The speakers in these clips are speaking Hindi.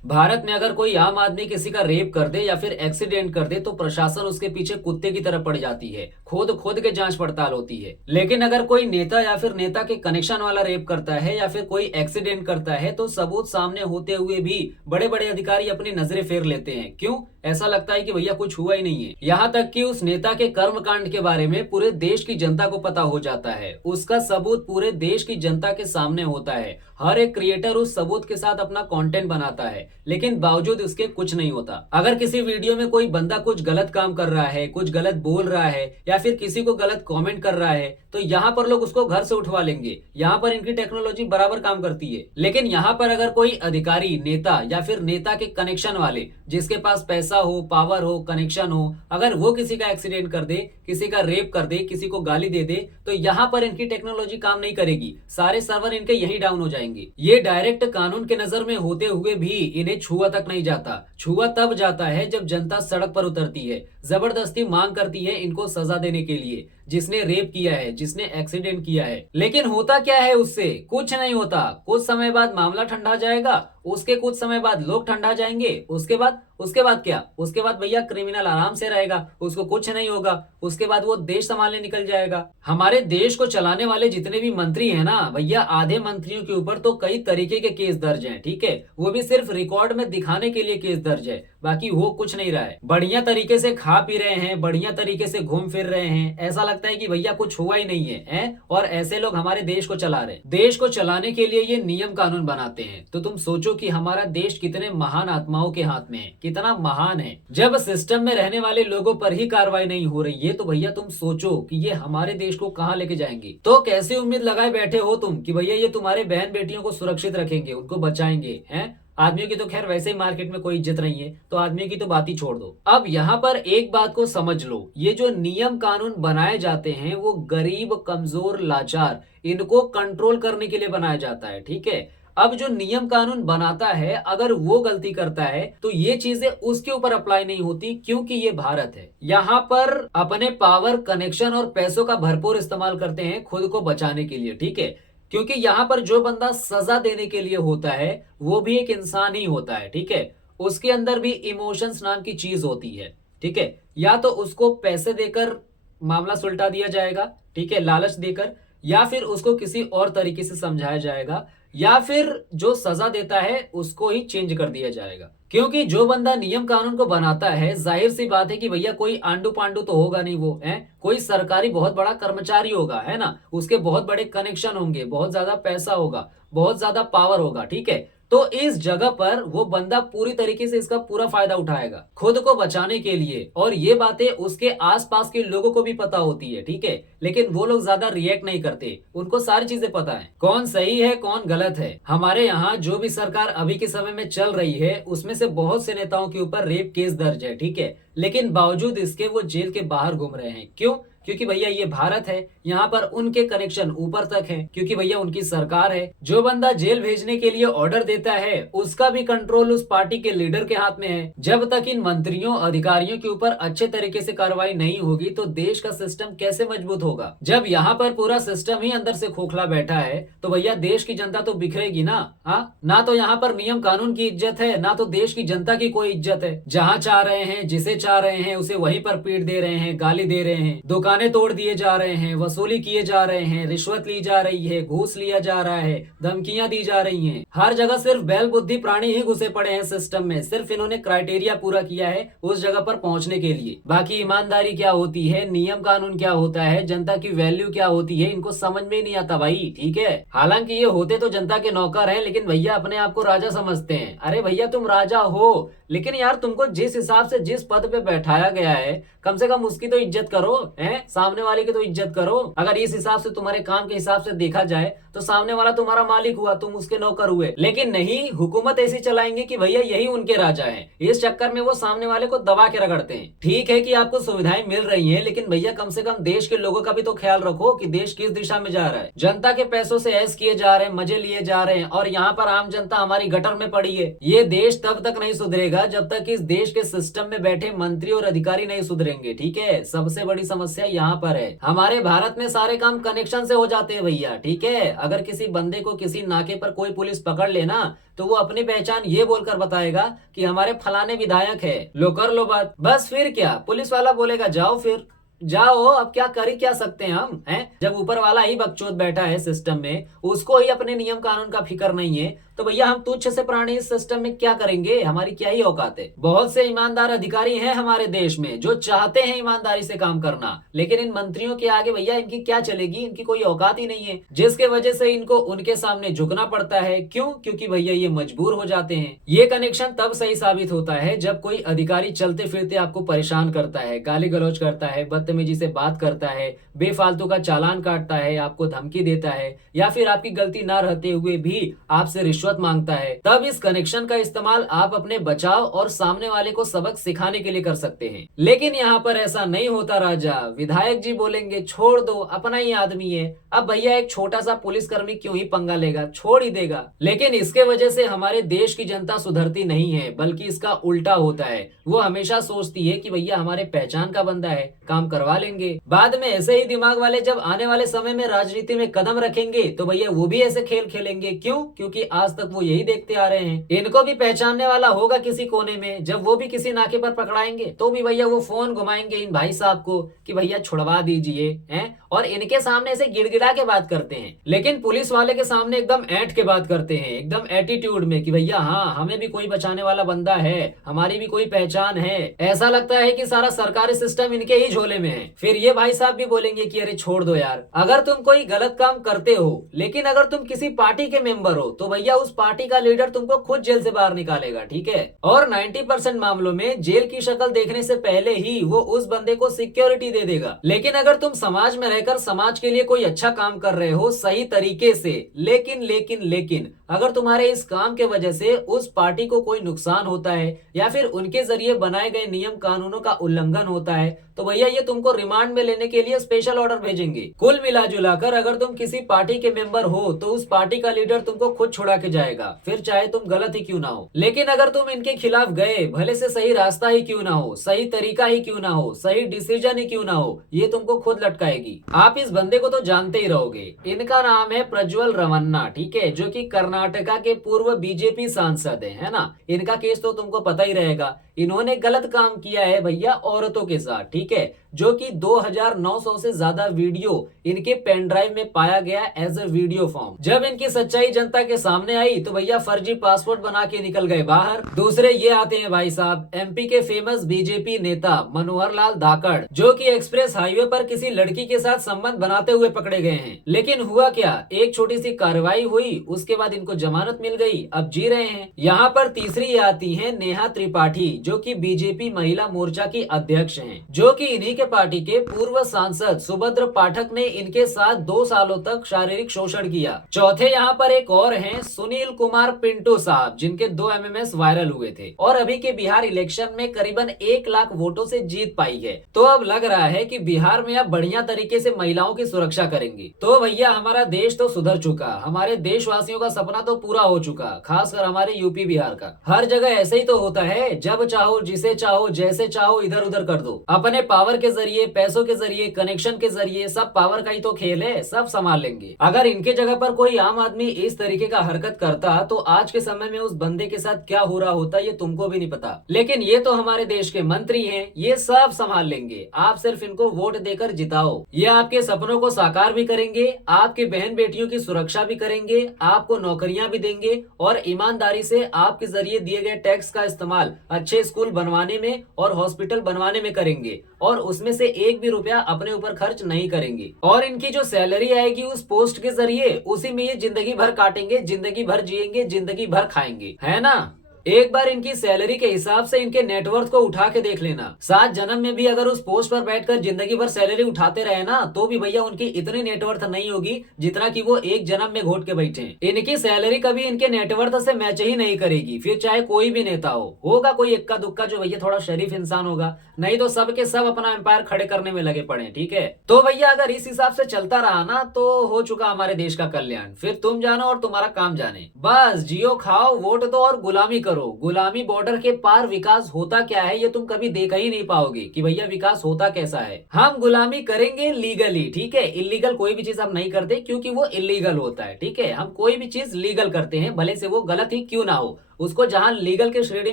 भारत में अगर कोई आम आदमी किसी का रेप कर दे या फिर एक्सीडेंट कर दे तो प्रशासन उसके पीछे कुत्ते की तरह पड़ जाती है, खोद खोद के जांच पड़ताल होती है। लेकिन अगर कोई नेता या फिर नेता के कनेक्शन वाला रेप करता है या फिर कोई एक्सीडेंट करता है तो सबूत सामने होते हुए भी बड़े बड़े अधिकारी अपनी नजरें फेर लेते हैं। क्यों? ऐसा लगता है कि भैया कुछ हुआ ही नहीं है। यहाँ तक कि उस नेता के कर्मकांड के बारे में पूरे देश की जनता को पता हो जाता है, उसका सबूत पूरे देश की जनता के सामने होता है। हर एक क्रिएटर उस सबूत के साथ अपना कंटेंट बनाता है, लेकिन बावजूद उसके कुछ नहीं होता। अगर किसी वीडियो में कोई बंदा कुछ गलत काम कर रहा है, कुछ गलत बोल रहा है या फिर किसी को गलत कमेंट कर रहा है तो यहाँ पर लोग उसको घर से उठवा लेंगे। यहाँ पर इनकी टेक्नोलॉजी बराबर काम करती है। लेकिन यहाँ पर अगर कोई अधिकारी, नेता या फिर नेता के कनेक्शन वाले, जिसके पास पैसा हो, पावर हो, कनेक्शन हो, अगर वो किसी का एक्सीडेंट कर दे, किसी का रेप कर दे, किसी को गाली दे दे तो यहाँ पर इनकी टेक्नोलॉजी काम नहीं करेगी। सारे सर्वर इनके यही डाउन हो जाएंगे। ये डायरेक्ट कानून के नजर में होते हुए भी इन्हें छुआ तक नहीं जाता। छुआ तब जाता है जब जनता सड़क पर उतरती है, जबरदस्ती मांग करती है इनको सजा देने के लिए, जिसने रेप किया है, जिसने एक्सीडेंट किया है। लेकिन होता क्या है उससे? कुछ नहीं होता। कुछ समय बाद मामला ठंडा जाएगा, उसके कुछ समय बाद लोग ठंडा जाएंगे, उसके बाद क्या? उसके बाद भैया क्रिमिनल आराम से रहेगा, उसको कुछ नहीं होगा। उसके बाद वो देश संभालने निकल जाएगा। हमारे देश को चलाने वाले जितने भी मंत्री हैं ना भैया, आधे मंत्रियों के ऊपर तो कई तरीके के केस दर्ज हैं, ठीक है? वो भी सिर्फ रिकॉर्ड में दिखाने के लिए केस दर्ज है, बाकी हो कुछ नहीं रहा है। बढ़िया तरीके से खा पी रहे हैं, बढ़िया तरीके से घूम फिर रहे हैं, ऐसा लगता है कि भैया कुछ हुआ ही नहीं है? और ऐसे लोग हमारे देश को चला रहे। देश को चलाने के लिए ये नियम कानून बनाते हैं। तो तुम सोचो कि हमारा देश कितने महान आत्माओं के हाथ में है, कितना महान है। जब सिस्टम में रहने वाले लोगों पर ही कार्रवाई नहीं हो रही है तो भैया तुम सोचो कि ये हमारे देश को कहाँ लेके जाएंगे। तो कैसी उम्मीद लगाए बैठे हो तुम कि भैया ये तुम्हारे बहन बेटियों को सुरक्षित रखेंगे, उनको बचाएंगे? हैं? आदमियों की तो खैर वैसे ही मार्केट में कोई इज्जत नहीं है, तो आदमियों की तो बात ही छोड़ दो। अब यहाँ पर एक बात को समझ लो, ये जो नियम कानून बनाए जाते हैं वो गरीब, कमजोर, लाचार, इनको कंट्रोल करने के लिए बनाया जाता है, ठीक है? अब जो नियम कानून बनाता है अगर वो गलती करता है तो ये चीजें उसके ऊपर अप्लाई नहीं होती, क्योंकि ये भारत है। यहाँ पर अपने पावर, कनेक्शन और पैसों का भरपूर इस्तेमाल करते हैं खुद को बचाने के लिए, ठीक है? क्योंकि यहाँ पर जो बंदा सजा देने के लिए होता है वो भी एक इंसान ही होता है, ठीक है? उसके अंदर भी इमोशंस नाम की चीज होती है, ठीक है? या तो उसको पैसे देकर मामला सुलटा दिया जाएगा, ठीक है, लालच देकर, या फिर उसको किसी और तरीके से समझाया जाएगा, या फिर जो सजा देता है उसको ही चेंज कर दिया जाएगा। क्योंकि जो बंदा नियम कानून को बनाता है, जाहिर सी बात है कि भैया कोई आंडू पांडू तो होगा नहीं, वो है कोई सरकारी बहुत बड़ा कर्मचारी होगा, है ना? उसके बहुत बड़े कनेक्शन होंगे, बहुत ज्यादा पैसा होगा, बहुत ज्यादा पावर होगा, ठीक है? तो इस जगह पर वो बंदा पूरी तरीके से इसका पूरा फायदा उठाएगा खुद को बचाने के लिए। और ये बातें उसके आसपास के लोगों को भी पता होती है, ठीक है? लेकिन वो लोग ज्यादा रिएक्ट नहीं करते, उनको सारी चीजें पता है, कौन सही है कौन गलत है। हमारे यहाँ जो भी सरकार अभी के समय में चल रही है उसमें से बहुत से नेताओं के ऊपर रेप केस दर्ज है, ठीक है? लेकिन बावजूद इसके वो जेल के बाहर घूम रहे हैं। क्यों? क्योंकि भैया ये भारत है, यहाँ पर उनके कनेक्शन ऊपर तक है, क्योंकि भैया उनकी सरकार है। जो बंदा जेल भेजने के लिए ऑर्डर देता है उसका भी कंट्रोल उस पार्टी के लीडर के हाथ में है। जब तक इन मंत्रियों, अधिकारियों के ऊपर अच्छे तरीके से कार्रवाई नहीं होगी तो देश का सिस्टम कैसे मजबूत होगा? जब यहाँ पर पूरा सिस्टम ही अंदर से खोखला बैठा है तो भैया देश की जनता तो बिखरेगी ना। हाँ, ना तो यहाँ पर नियम कानून की इज्जत है, ना तो देश की जनता की कोई इज्जत है। जहाँ चाह रहे हैं, जिसे चाह रहे हैं उसे वहीं पर पीट दे रहे हैं, गाली दे रहे हैं, दुकानें तोड़ दिए जा रहे हैं, वसूली किए जा रहे हैं, रिश्वत ली जा रही है, घूस लिया जा रहा है, धमकियां दी जा रही हैं। हर जगह सिर्फ बैल बुद्धि प्राणी ही घुसे पड़े हैं सिस्टम में। सिर्फ इन्होंने क्राइटेरिया पूरा किया है उस जगह पर पहुंचने के लिए। बाकी ईमानदारी क्या होती है, नियम कानून क्या होता है, जनता की वैल्यू क्या होती है, इनको समझ में नहीं आता भाई, ठीक है? हालांकि ये होते तो जनता के नौकर हैं, लेकिन भैया अपने आप को राजा समझते हैं। अरे भैया तुम राजा हो, लेकिन यार तुमको जिस हिसाब से जिस पद पे बैठाया गया है कम से कम उसकी तो इज्जत करो, हैं? सामने वाले की तो इज्जत करो। अगर इस हिसाब से तुम्हारे काम के हिसाब से देखा जाए तो सामने वाला तुम्हारा मालिक हुआ, तुम उसके नौकर हुए। लेकिन नहीं, हुकूमत ऐसी चलाएंगे कि भैया यही उनके राजा हैं। इस चक्कर में वो सामने वाले को दबा के रगड़ते हैं। ठीक है कि आपको सुविधाएं मिल रही हैं, लेकिन भैया कम से कम देश के लोगों का भी तो ख्याल रखो कि देश किस दिशा में जा रहा है। जनता के पैसों से ऐश किए जा रहे हैं, मजे लिए जा रहे हैं, और यहाँ पर आम जनता हमारी गटर में पड़ी है। ये देश तब तक नहीं सुधरेगा जब तक इस देश के सिस्टम में बैठे मंत्री और अधिकारी नहीं सुधरेंगे, ठीक है? सबसे बड़ी समस्या यहाँ पर है। हमारे भारत में सारे काम कनेक्शन से हो जाते हैं भैया, ठीक है। अगर किसी बंदे को किसी नाके पर कोई पुलिस पकड़ लेना तो वो अपनी पहचान ये बोलकर बताएगा कि हमारे फलाने विधायक है, लो कर लो बात। बस फिर क्या, पुलिस वाला बोलेगा जाओ, फिर जाओ। अब क्या कर ही क्या सकते हैं हम, हैं? जब ऊपर वाला ही बकचोद बैठा है सिस्टम में, उसको ही अपने नियम कानून का फिक्र नहीं है, तो भैया हम तुच्छ से प्राणी इस सिस्टम में क्या करेंगे? हमारी क्या ही औकात है। बहुत से ईमानदार अधिकारी हैं हमारे देश में जो चाहते हैं ईमानदारी से काम करना, लेकिन इन मंत्रियों के आगे भैया इनकी क्या चलेगी? इनकी कोई औकात ही नहीं है, जिसके वजह से इनको उनके सामने झुकना पड़ता है। क्यों? क्योंकि भैया ये मजबूर हो जाते हैं। ये कनेक्शन तब सही साबित होता है जब कोई अधिकारी चलते फिरते आपको परेशान करता है, गाली गलौज करता है, बदतमीजी से बात करता है, बेफालतू का चालान काटता है, आपको धमकी देता है, या फिर आपकी गलती ना रहते हुए भी आपसे रिश्वत मांगता है। तब इस कनेक्शन का इस्तेमाल आप अपने बचाव और सामने वाले को सबक सिखाने के लिए कर सकते हैं। लेकिन यहाँ पर ऐसा नहीं होता राजा। विधायक जी बोलेंगे छोड़ दो, अपना ही आदमी है। अब भैया एक छोटा सा पुलिसकर्मी क्यों ही पंगा लेगा, छोड़ ही देगा। लेकिन इसके वजह से हमारे देश की जनता सुधरती नहीं है, बल्कि इसका उल्टा होता है। वो हमेशा सोचती है कि भैया हमारे पहचान का बंदा है, काम करवा लेंगे। बाद में ऐसे ही दिमाग वाले जब आने वाले समय में राजनीति में कदम रखेंगे तो भैया वो भी ऐसे खेल खेलेंगे। क्यों? क्योंकि आज तक वो यही देखते आ रहे हैं। इनको भी पहचानने वाला होगा किसी कोने में। जब वो भी किसी नाके पर पकड़ाएंगे तो भी भैया वो फोन घुमाएंगे इन भाई साहब को कि भैया छुड़वा दीजिए, हैं? और इनके सामने ऐसे गिड़गिड़ा के बात करते हैं, लेकिन पुलिस वाले के सामने एकदम ऐंठ के बात करते हैं, एकदम एटीट्यूड में कि भैया हाँ, हमें भी कोई बचाने वाला बंदा है, हमारी भी कोई पहचान है। ऐसा लगता है कि सारा सरकारी सिस्टम इनके ही झोले में है। फिर ये भाई साहब भी बोलेंगे कि अरे छोड़ दो यार। अगर तुम कोई गलत काम करते हो, लेकिन अगर तुम किसी पार्टी के मेंबर हो, तो भैया उस पार्टी का लीडर तुमको खुद जेल से बाहर निकालेगा, ठीक है। और 90% मामलों में जेल की शक्ल देखने से पहले ही वो उस बंदे को सिक्योरिटी दे देगा। लेकिन अगर तुम समाज में रहकर समाज के लिए कोई अच्छा काम कर रहे हो सही तरीके से, लेकिन अगर तुम्हारे इस काम के वजह से उस पार्टी को कोई नुकसान होता है या फिर उनके जरिए बनाए गए नियम कानूनों का उल्लंघन होता है, तो भैया ये तुमको रिमांड में लेने के लिए स्पेशल ऑर्डर भेजेंगे। कुल मिला जुलाकर अगर तुम किसी पार्टी के मेंबर हो तो उस पार्टी का लीडर तुमको खुद छुड़ा के जाएगा, फिर चाहे तुम गलत ही क्यों ना हो। लेकिन अगर तुम इनके खिलाफ गए, भले से सही रास्ता ही क्यों ना हो, सही तरीका ही क्यों ना हो, सही डिसीजन ही क्यों ना हो, ये तुमको खुद लटकाएगी। आप इस बंदे को तो जानते ही रहोगे। इनका नाम है प्रज्वल रमन्ना, ठीक है, जो कि कर्नाटका के पूर्व बीजेपी सांसद है ना। इनका केस तो तुमको पता ही रहेगा। इन्होंने गलत काम किया है भैया औरतों के साथ, ठीक है, जो कि 2900 से ज्यादा वीडियो इनके पेन ड्राइव में पाया गया एज ए वीडियो फॉर्म। जब इनकी सच्चाई जनता के सामने आई तो भैया फर्जी पासपोर्ट बना के निकल गए बाहर। दूसरे ये आते हैं भाई साहब एमपी के फेमस बीजेपी नेता मनोहर लाल धाकड़, जो कि एक्सप्रेस हाईवे पर किसी लड़की के साथ संबंध बनाते हुए पकड़े गए हैं। लेकिन हुआ क्या, एक छोटी सी कार्रवाई हुई, उसके बाद इनको जमानत मिल गई, अब जी रहे हैं। यहाँ पर तीसरी आती है नेहा त्रिपाठी, जो कि बीजेपी महिला मोर्चा की अध्यक्ष हैं, जो कि इन्हीं के पार्टी के पूर्व सांसद सुभद्र पाठक ने इनके साथ 2 सालों तक शारीरिक शोषण किया। चौथे यहाँ पर एक और हैं सुनील कुमार पिंटू साहब, जिनके 2 MMS वायरल हुए थे और अभी के बिहार इलेक्शन में करीबन 1 लाख वोटों से जीत पाई है। तो अब लग रहा है कि बिहार में अब बढ़िया तरीके से महिलाओं की सुरक्षा करेंगे। तो भैया हमारा देश तो सुधर चुका, हमारे देशवासियों का सपना तो पूरा हो चुका, खासकर हमारे यूपी बिहार का। हर जगह ऐसे ही तो होता है, जब चाहो जिसे चाहो जैसे चाहो इधर उधर कर दो। अपने पावर के जरिए, पैसों के जरिए, कनेक्शन के जरिए, सब पावर का ही तो खेल है, सब संभाल लेंगे। अगर इनके जगह पर कोई आम आदमी इस तरीके का हरकत करता तो आज के समय में उस बंदे के साथ क्या हो रहा होता ये तुमको भी नहीं पता। लेकिन ये तो हमारे देश के मंत्री हैं, ये सब संभाल लेंगे। आप सिर्फ इनको वोट देकर जिताओ, ये आपके सपनों को साकार भी करेंगे, आपके बहन बेटियों की सुरक्षा भी करेंगे, आपको नौकरियां भी देंगे और ईमानदारी से आपके जरिए दिए गए टैक्स का इस्तेमाल अच्छे स्कूल बनवाने में और हॉस्पिटल बनवाने में करेंगे और उसमें से एक भी रुपया अपने ऊपर खर्च नहीं करेंगे। और इनकी जो सैलरी आएगी उस पोस्ट के जरिए, उसी में ये जिंदगी भर काटेंगे, जिंदगी भर जिएंगे, जिंदगी भर खाएंगे, है ना। एक बार इनकी सैलरी के हिसाब से इनके नेटवर्थ को उठा के देख लेना। 7 जन्म में भी अगर उस पोस्ट पर बैठकर जिंदगी भर सैलरी उठाते रहे ना, तो भी भैया उनकी इतनी नेटवर्थ नहीं होगी जितना कि वो 1 जन्म में घोट के बैठे। इनकी सैलरी कभी इनके नेटवर्थ से मैच ही नहीं करेगी, फिर चाहे कोई भी नेता हो। होगा कोई इक्का दुक्का जो भैया थोड़ा शरीफ इंसान होगा, नहीं तो सब के सब अपना एम्पायर खड़े करने में लगे पड़े, ठीक है। तो भैया अगर इस हिसाब से चलता रहा ना तो हो चुका हमारे देश का कल्याण। फिर तुम जानो और तुम्हारा काम जाने, बस जियो खाओ, वोट दो और गुलामी करो। करो, गुलामी बॉर्डर के पार विकास होता क्या है ये तुम कभी देखा ही नहीं पाओगे कि भैया विकास होता कैसा है। हम गुलामी करेंगे लीगली, ठीक है, इलीगल कोई भी चीज हम नहीं करते क्योंकि वो इलीगल होता है, ठीक है। हम कोई भी चीज लीगल करते हैं भले से वो गलत ही क्यों ना हो, उसको जहां लीगल के श्रेणी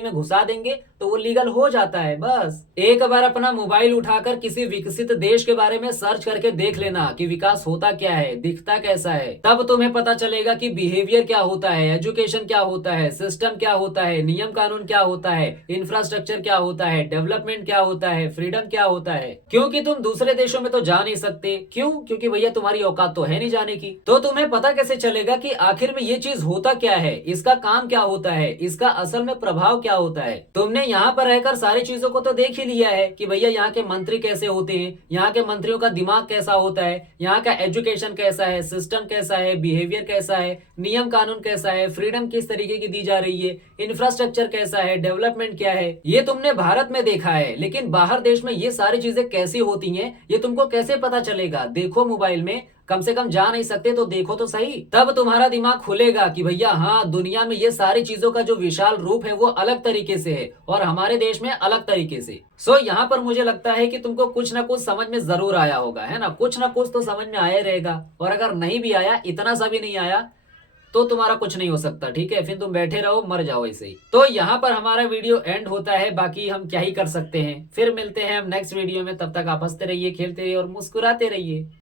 में घुसा देंगे तो वो लीगल हो जाता है। बस एक बार अपना मोबाइल उठाकर किसी विकसित देश के बारे में सर्च करके देख लेना कि विकास होता क्या है, दिखता कैसा है, तब तुम्हें पता चलेगा कि बिहेवियर क्या होता है, एजुकेशन क्या होता है, सिस्टम क्या होता है, नियम कानून क्या होता है, इंफ्रास्ट्रक्चर क्या होता है, डेवलपमेंट क्या होता है, फ्रीडम क्या होता है। क्योंकि तुम दूसरे देशों में तो जा नहीं सकते, क्यों? क्योंकि भैया तुम्हारी औकात तो है नहीं जाने की। तो तुम्हें पता कैसे चलेगा कि आखिर में ये चीज होता क्या है, इसका काम क्या होता है, इसका असल में प्रभाव क्या होता है। तुमने यहाँ पर रहकर सारी चीजों को तो देख ही लिया है कि भैया यहाँ के मंत्री कैसे होते हैं, यहाँ के मंत्रियों का दिमाग कैसा होता है, यहाँ का एजुकेशन कैसा है, सिस्टम कैसा है, बिहेवियर कैसा है, नियम कानून कैसा है, फ्रीडम किस तरीके की दी जा रही है, इंफ्रास्ट्रक्चर कैसा है, डेवलपमेंट क्या है। ये तुमने भारत में देखा है, लेकिन बाहर देश में ये सारी चीजें कैसी होती हैं ये तुमको कैसे पता चलेगा? देखो मोबाइल में, कम से कम जा नहीं सकते तो देखो तो सही, तब तुम्हारा दिमाग खुलेगा कि भैया हाँ, दुनिया में ये सारी चीजों का जो विशाल रूप है वो अलग तरीके से है और हमारे देश में अलग तरीके से। यहाँ पर मुझे लगता है कि तुमको कुछ ना कुछ समझ में जरूर आया होगा, है ना, कुछ ना कुछ तो समझ में आया रहेगा। और अगर नहीं भी आया, इतना सा भी नहीं आया, तो तुम्हारा कुछ नहीं हो सकता, ठीक है, फिर तुम बैठे रहो, मर जाओ ऐसे ही। तो यहाँ पर हमारा वीडियो एंड होता है, बाकी हम क्या ही कर सकते हैं। फिर मिलते हैं हम नेक्स्ट वीडियो में, तब तक आप हंसते रहिए, खेलते रहिए और मुस्कुराते रहिए।